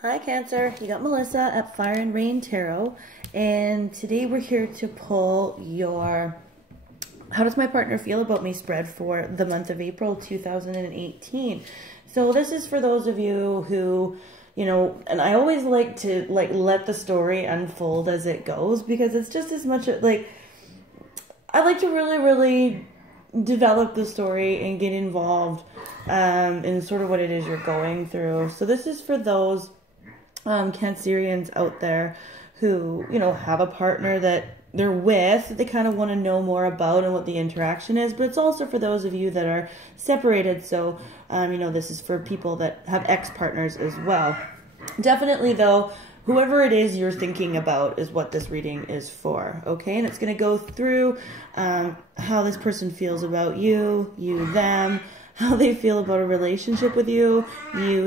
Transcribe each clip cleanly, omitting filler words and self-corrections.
Hi Cancer, you got Melissa at Fire and Rain Tarot, and today we're here to pull your How Does My Partner Feel About Me spread for the month of April 2018. So this is for those of you who, and I always like to let the story unfold as it goes, because it's just as much I like to really develop the story and get involved in sort of what it is you're going through. So this is for those Cancerians out there who, have a partner that they're with, that they kind of want to know more about and what the interaction is. But it's also for those of you that are separated. So, this is for people that have ex-partners as well. Definitely, though, whoever it is you're thinking about is what this reading is for, okay? And it's going to go through how this person feels about you, them, how they feel about a relationship with you,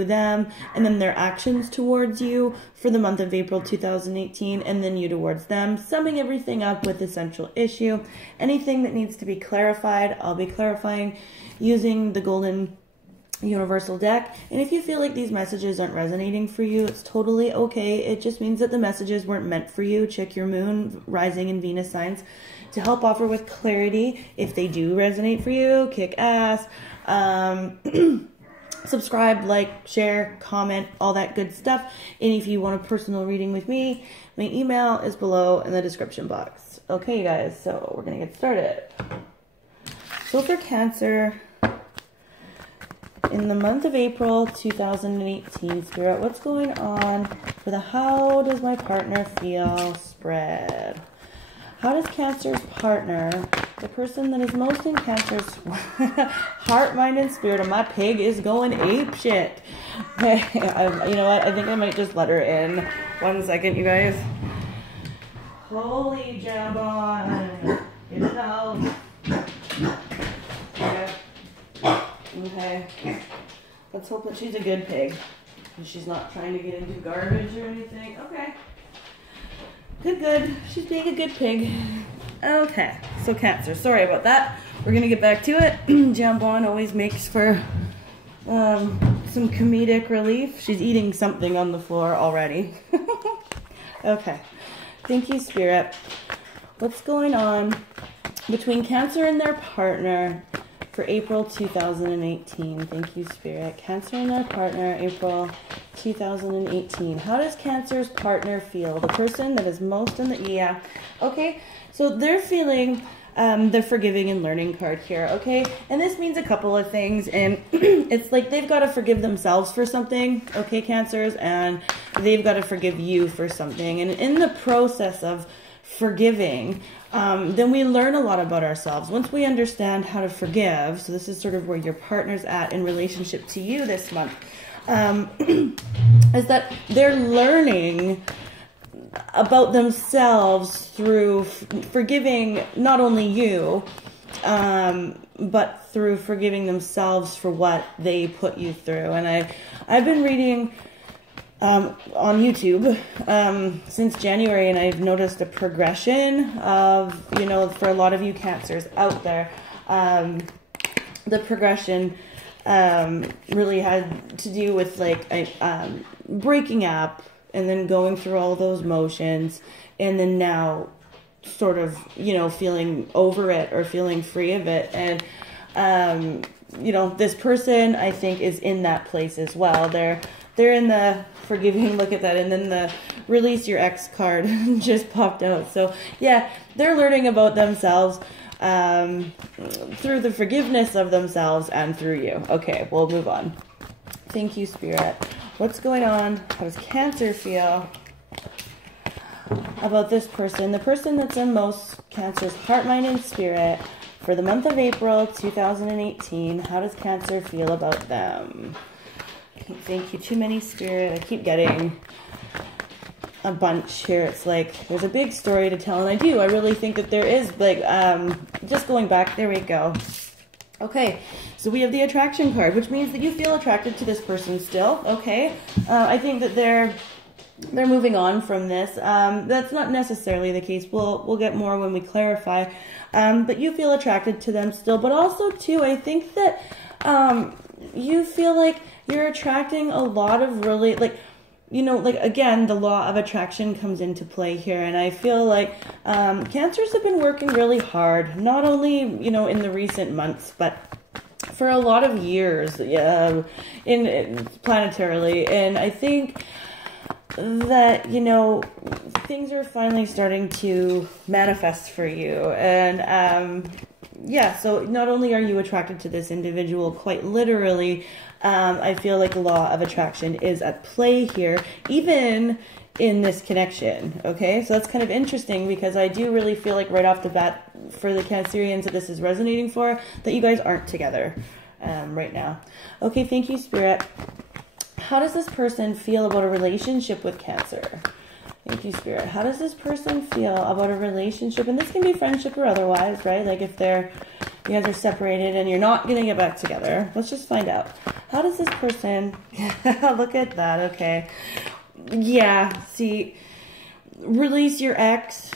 them, and then their actions towards you for the month of April 2018, and then you towards them, summing everything up with the central issue. Anything that needs to be clarified, I'll be clarifying using the Golden Universal deck. And if you feel like these messages aren't resonating for you, it's totally okay. It just means that the messages weren't meant for you. Check your moon, rising, and Venus signs to help offer with clarity. If they do resonate for you, kick ass. Subscribe, like, share, comment, all that good stuff. And if you want a personal reading with me, my email is below in the description box. Okay, you guys, so we're gonna get started. So for Cancer, in the month of April 2018, Spirit, what's going on for the How Does My Partner Feel spread? How does Cancer's partner, the person that is most in Cancer's heart, mind, and spirit, and my pig is going ape shit. You know what? I think I might just let her in. 1 second, you guys. Holy jabon. Get it out. Okay. Let's hope that she's a good pig and she's not trying to get into garbage or anything. Okay. Good. She's being a good pig. Okay. So Cancer, sorry about that. We're going to get back to it. Jambon always makes for some comedic relief. She's eating something on the floor already. Okay. Thank you, Spirit. What's going on between Cancer and their partner for April 2018? Thank you, Spirit. Cancer and their partner, April 2018. How does Cancer's partner feel? The person that is most in the... Yeah. Okay. So they're feeling the forgiving and learning card here. Okay. And this means a couple of things. And it's like they've got to forgive themselves for something. Okay, Cancers. And they've got to forgive you for something. And in the process of forgiving, then we learn a lot about ourselves. Once we understand how to forgive, so this is sort of where your partner's at in relationship to you this month, is that they're learning about themselves through forgiving not only you, but through forgiving themselves for what they put you through. And I've been reading on YouTube since January, and I've noticed a progression of, for a lot of you Cancers out there, the progression really had to do with breaking up and then going through all those motions, and then now sort of, feeling over it or feeling free of it. And, this person, I think, is in that place as well. They're in the forgiving, look at that, and then the release your ex card just popped out. So yeah, they're learning about themselves through the forgiveness of themselves and through you. Okay, we'll move on. Thank you, Spirit. What's going on? How does Cancer feel about this person? The person that's in most Cancer's heart, mind, and spirit for the month of April 2018. How does Cancer feel about them? Thank you. Too many, Spirit. I keep getting a bunch here. It's like there's a big story to tell, and I really think that there is. Just going back, there we go. Okay, so we have the attraction card, which means that you feel attracted to this person still. Okay, I think that they're moving on from this. That's not necessarily the case. We'll get more when we clarify. But you feel attracted to them still. But also too, I think that you feel like you're attracting a lot of really you know, like, again, the law of attraction comes into play here. And I feel like Cancers have been working really hard, not only, you know, in the recent months, but for a lot of years in planetarily. And I think that, you know, things are finally starting to manifest for you. And yeah, so not only are you attracted to this individual quite literally, I feel like the law of attraction is at play here, even in this connection. Okay, so that's kind of interesting, because I do really feel like right off the bat for the Cancerians that this is resonating for, that you guys aren't together right now. Okay, thank you, Spirit. How does this person feel about a relationship with Cancer? Thank you, Spirit. How does this person feel about a relationship? And this can be friendship or otherwise, right? Like if you guys are separated and you're not going to get back together. Let's just find out. How does this person... Look at that. Okay. Yeah. See, release your ex.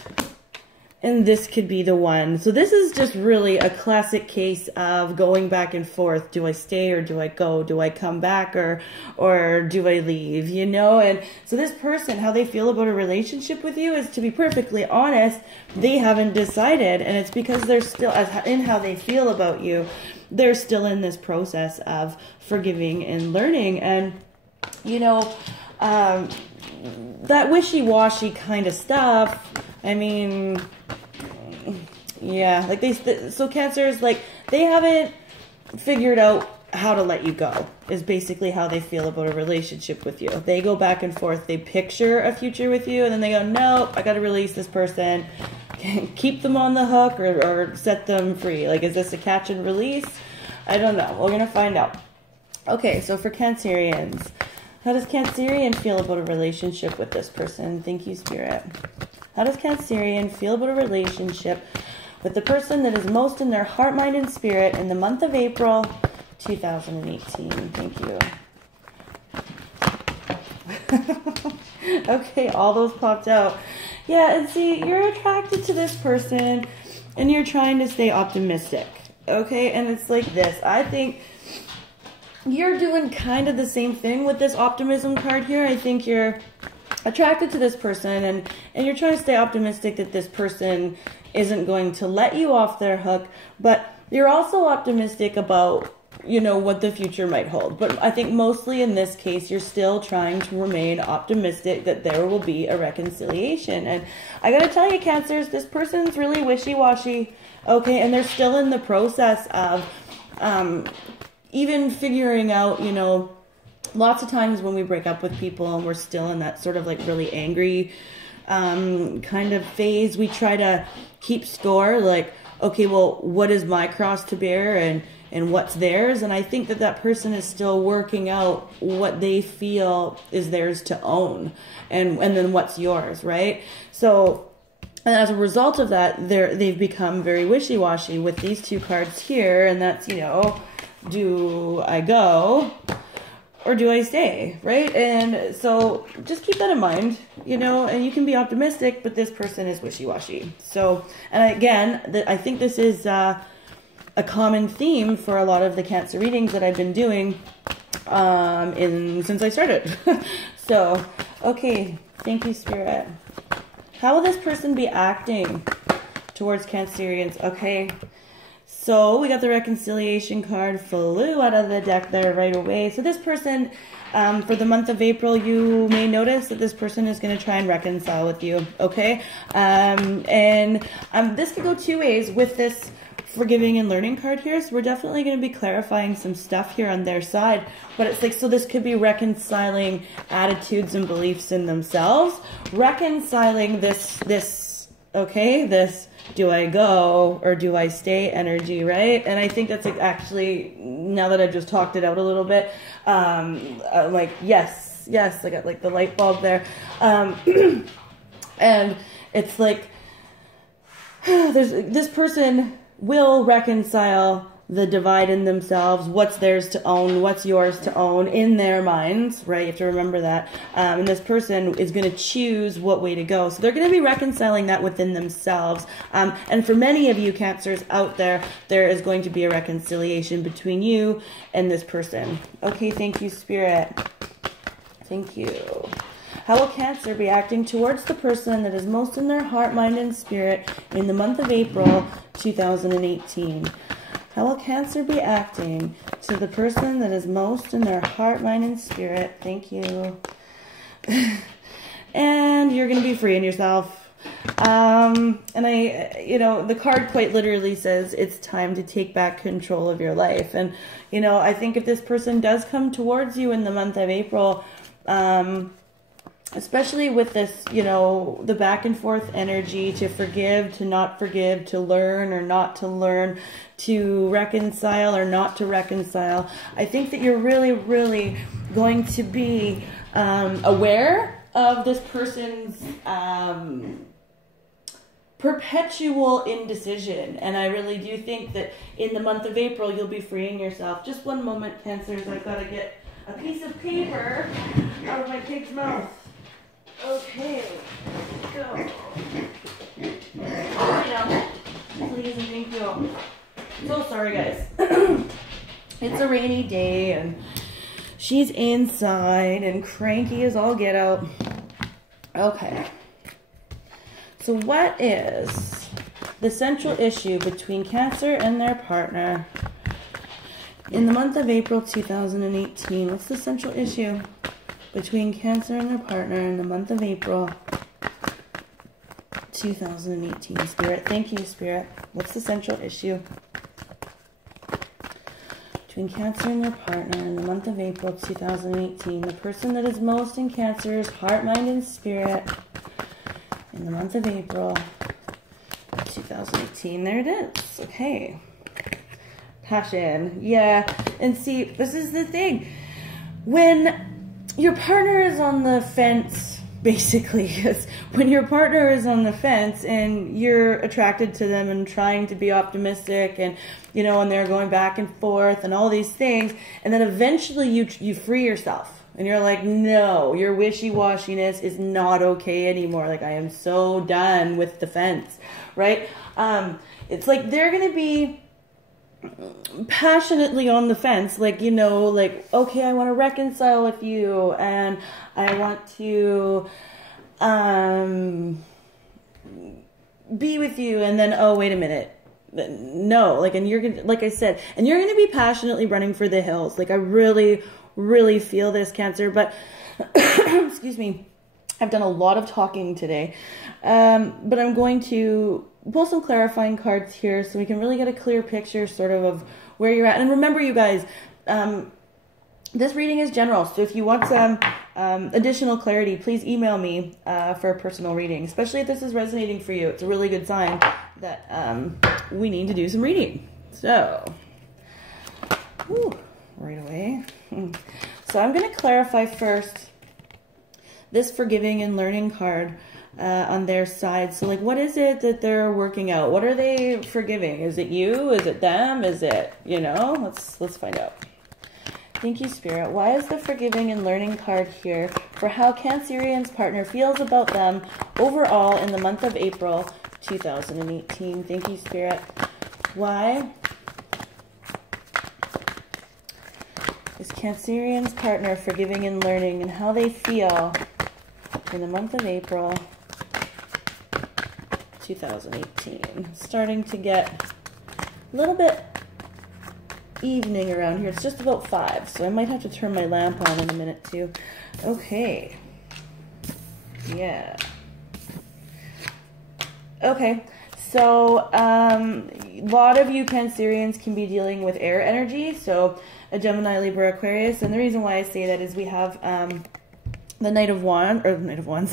And this could be the one. So this is just really a classic case of going back and forth. Do I stay or do I go? Do I come back or do I leave? You know? And so this person, how they feel about a relationship with you is, to be perfectly honest, they haven't decided. And it's because they're still, in how they feel about you, they're still in this process of forgiving and learning. And, you know, that wishy-washy kind of stuff, I mean... Yeah, like so Cancers, like, they haven't figured out how to let you go, is basically how they feel about a relationship with you. They go back and forth. They picture a future with you, and then they go, nope, I got to release this person. Keep them on the hook or set them free. Like, is this a catch and release? I don't know. We're going to find out. Okay, so for Cancerians, how does Cancerian feel about a relationship with this person? Thank you, Spirit. How does Cancerian feel about a relationship with the person that is most in their heart, mind, and spirit in the month of April 2018? Thank you. Okay, all those popped out. Yeah, and see, you're attracted to this person and you're trying to stay optimistic. Okay, and it's like this. I think you're doing kind of the same thing with this optimism card here. I think you're attracted to this person and you're trying to stay optimistic that this person isn't going to let you off their hook, but you're also optimistic about, you know, what the future might hold. But I think mostly in this case, you're still trying to remain optimistic that there will be a reconciliation. And I gotta tell you, Cancers, this person's really wishy-washy, okay, and they're still in the process of even figuring out, you know, lots of times when we break up with people and we're still in that sort of like really angry kind of phase, we try to keep score, like, okay, well, what is my cross to bear and what's theirs? And I think that person is still working out what they feel is theirs to own and then what's yours, right? So, and as a result of that, they've become very wishy-washy with these two cards here, and that's, you know, do I go or do I stay, right? And so just keep that in mind, you know, and you can be optimistic, but this person is wishy-washy. So, and again, I think this is a common theme for a lot of the Cancer readings that I've been doing since I started. So, okay, thank you, Spirit. How will this person be acting towards Cancerians? Okay, so we got the reconciliation card, flew out of the deck there right away. So this person, for the month of April, you may notice that this person is going to try and reconcile with you, okay? This could go two ways with this forgiving and learning card here. So we're definitely going to be clarifying some stuff here on their side. But it's like, so this could be reconciling attitudes and beliefs in themselves. Reconciling this do I go or do I stay energy, right? And I think that's like actually, now that I've just talked it out a little bit, like, yes, I got like the light bulb there. And it's like, this person will reconcile the divide in themselves, what's theirs to own, what's yours to own in their minds, right? You have to remember that. And this person is going to choose what way to go. So they're going to be reconciling that within themselves. And for many of you Cancers out there, there is going to be a reconciliation between you and this person. Okay, thank you, Spirit. Thank you. How will Cancer be acting towards the person that is most in their heart, mind, and spirit in the month of April 2018? How will Cancer be acting to the person that is most in their heart, mind, and spirit? Thank you. And you're going to be freeing yourself. And the card quite literally says it's time to take back control of your life. And, I think if this person does come towards you in the month of April, especially with this, the back and forth energy to forgive, to not forgive, to learn or not to learn, to reconcile or not to reconcile, I think that you're really, really going to be aware of this person's perpetual indecision. And I really do think that in the month of April, you'll be freeing yourself. Just one moment, Cancers. I've got to get a piece of paper out of my pig's mouth. Okay, go. Please and thank you. So sorry, guys. It's a rainy day and she's inside and cranky as all get out. Okay. So what is the central issue between Cancer and their partner in the month of April 2018? What's the central issue between Cancer and their partner in the month of April 2018? Spirit, thank you, Spirit. What's the central issue between Cancer and their partner in the month of April 2018? The person that is most in Cancer's heart, mind, and spirit in the month of April 2018. There it is. Okay. Passion. Yeah. And see, this is the thing. When your partner is on the fence, basically, when your partner is on the fence and you're attracted to them and trying to be optimistic and, and they're going back and forth and all these things, and then eventually you free yourself. And you're like, no, your wishy-washiness is not okay anymore. Like, I am so done with the fence, right? It's like they're going to be passionately on the fence. Like, okay, I want to reconcile with you. And I want to be with you. And then, oh, wait a minute. No, and you're going to, like I said, and you're going to be passionately running for the hills. Like, I really feel this, Cancer, but excuse me, I've done a lot of talking today, but I'm going to pull some clarifying cards here so we can really get a clear picture sort of where you're at. And remember, you guys, this reading is general, so if you want some additional clarity, please email me for a personal reading, especially if this is resonating for you. It's a really good sign that we need to do some reading. So, right away. So I'm going to clarify first this forgiving and learning card on their side. So, what is it that they're working out? What are they forgiving? Is it you? Is it them? Is it, let's find out. Thank you, Spirit. Why is the forgiving and learning card here for how Cancerian's partner feels about them overall in the month of April 2018? Thank you, Spirit. Why is Cancerian's partner forgiving and learning and how they feel in the month of April 2018? Starting to get a little bit evening around here. It's just about 5, so I might have to turn my lamp on in a minute too. Okay. Yeah. Okay. So, a lot of you Cancerians can be dealing with air energy, so a Gemini, Libra, Aquarius, and the reason why I say that is we have the Knight of Wands,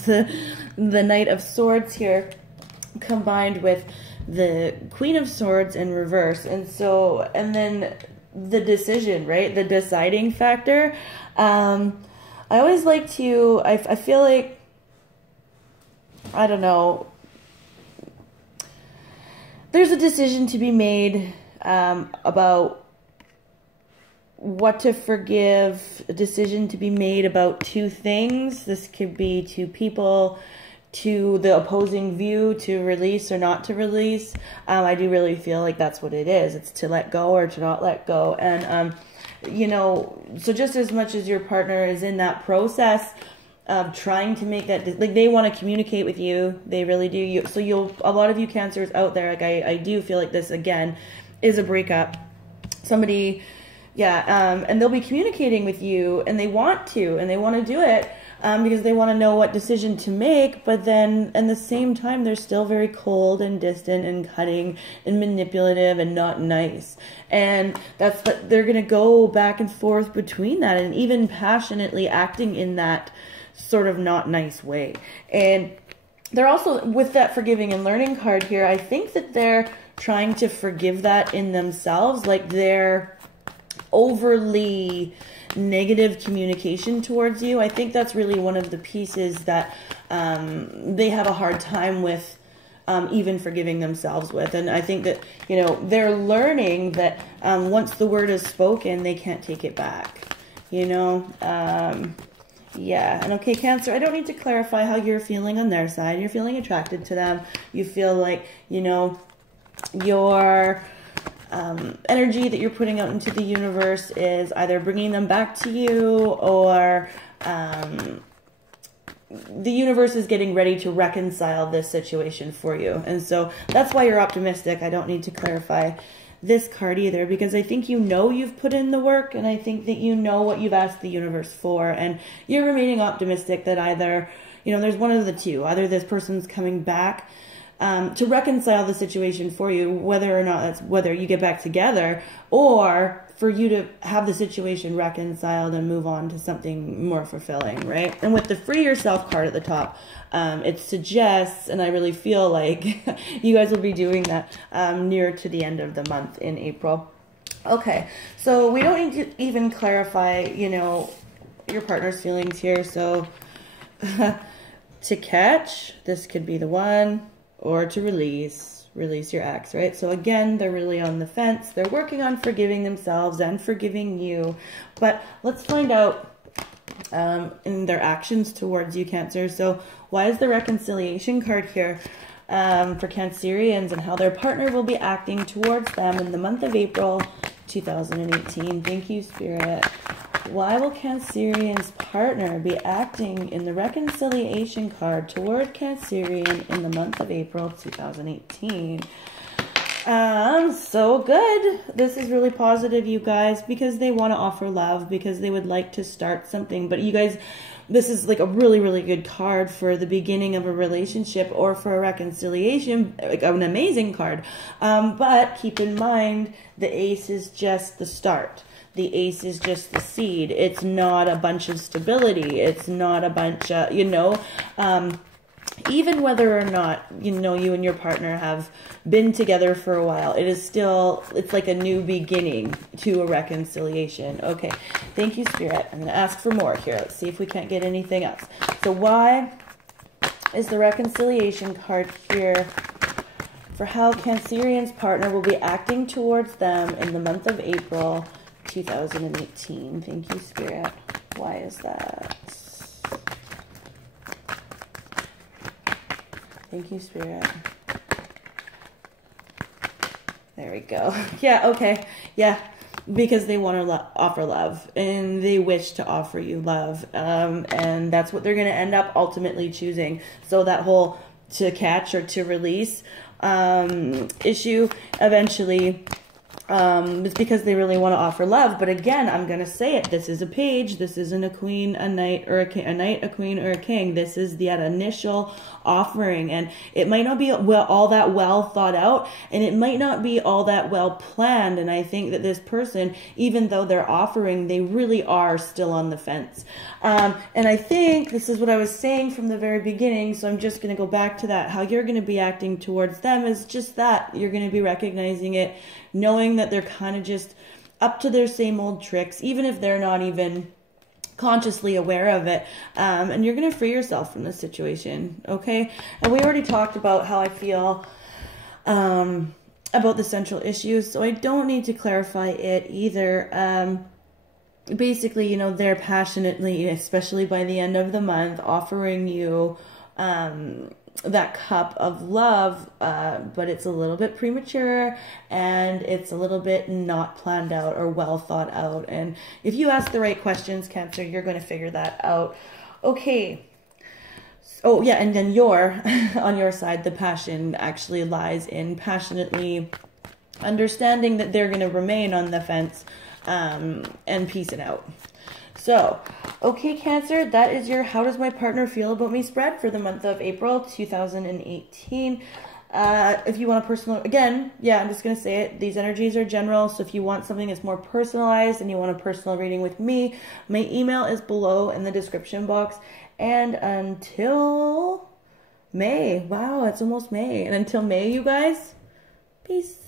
the Knight of Swords here, combined with the Queen of Swords in reverse, and then the decision, right? The deciding factor. I always like to, I feel like, I don't know, there's a decision to be made about what to forgive, a decision to be made about 2 things. This could be 2 people, to the opposing view, to release or not to release. I do really feel like that's what it is. It's to let go or to not let go. And, so just as much as your partner is in that process, trying to make that, like, they want to communicate with you. They really do. So a lot of you Cancers out there, like, I do feel like this, again, is a breakup. Somebody, and they'll be communicating with you, and they want to do it, because they want to know what decision to make, but then at the same time, they're still very cold and distant and cutting and manipulative and not nice. And they're going to go back and forth between that, and even passionately acting in that sort of not nice way. And they're also, with that forgiving and learning card here, I think that they're trying to forgive that in themselves, like they're overly negative communication towards you. I think that's really one of the pieces that they have a hard time with, even forgiving themselves with. And I think that, they're learning that once the word is spoken, they can't take it back, and okay, Cancer, I don't need to clarify how you're feeling on their side. You're feeling attracted to them. You feel like, your energy that you're putting out into the universe is either bringing them back to you, or the universe is getting ready to reconcile this situation for you. And so that's why you're optimistic. I don't need to clarify this card either, because I think you've put in the work, and I think that what you've asked the universe for, and you're remaining optimistic that either, there's one of the two. Either this person's coming back to reconcile the situation for you, whether you get back together, or for you to have the situation reconciled and move on to something more fulfilling, right? And with the Free Yourself card at the top, it suggests, and I really feel like you guys will be doing that near to the end of the month in April. Okay, so we don't need to even clarify, your partner's feelings here. So to catch, this could be the one, or to release your ex, right? So again, they're really on the fence. They're working on forgiving themselves and forgiving you. But let's find out in their actions towards you, Cancer. So why is the reconciliation card here for Cancerians, and how their partner will be acting towards them in the month of April 2018? Thank you, Spirit. Why will Cancerian's partner be acting in the reconciliation card toward Cancerian in the month of April 2018? So good. This is really positive, you guys, because they want to offer love, because they would like to start something. But you guys, this is like a really, really good card for the beginning of a relationship or for a reconciliation, like an amazing card. But keep in mind, the Ace is just the start. The Ace is just the seed. It's not a bunch of stability. It's not a bunch of, even whether or not, you and your partner have been together for a while, it's like a new beginning to a reconciliation. Okay, thank you, Spirit. I'm going to ask for more here. Let's see if we can't get anything else. So why is the reconciliation card here for how Cancerian's partner will be acting towards them in the month of April 2018? Thank you, Spirit. Why is that? Thank you, Spirit. There we go. Yeah, okay. Yeah, because they want to offer love, and they wish to offer you love. And that's what they're going to end up ultimately choosing. So that whole to catch or to release issue eventually, it's because they really want to offer love. But again, I'm going to say it. This is a page. This isn't a queen, a knight, or a king, a knight, a queen, or a king. This is that initial offering. And it might not be all that well thought out, and it might not be all that well planned. And I think that this person, even though they're offering, they really are still on the fence. And I think this is what I was saying from the very beginning. So I'm just going to go back to that. How you're going to be acting towards them is just that. You're going to be recognizing it, knowing that they're kind of just up to their same old tricks, even if they're not even consciously aware of it. And you're going to free yourself from this situation, okay? And we already talked about how I feel about the central issues, so I don't need to clarify it either. Basically, they're passionately, especially by the end of the month, offering you that cup of love, but it's a little bit premature, and it's a little bit not planned out or well thought out. And if you ask the right questions, Cancer, you're going to figure that out. Okay. Oh, yeah, and then on your side, the passion actually lies in passionately understanding that they're going to remain on the fence and peace it out. So, okay, Cancer, that is your How Does My Partner Feel About Me spread for the month of April 2018. If you want a personal, again, yeah, I'm just going to say it. These energies are general. So if you want something that's more personalized and you want a personal reading with me, my email is below in the description box. And until May, wow, it's almost May. And until May, you guys, peace.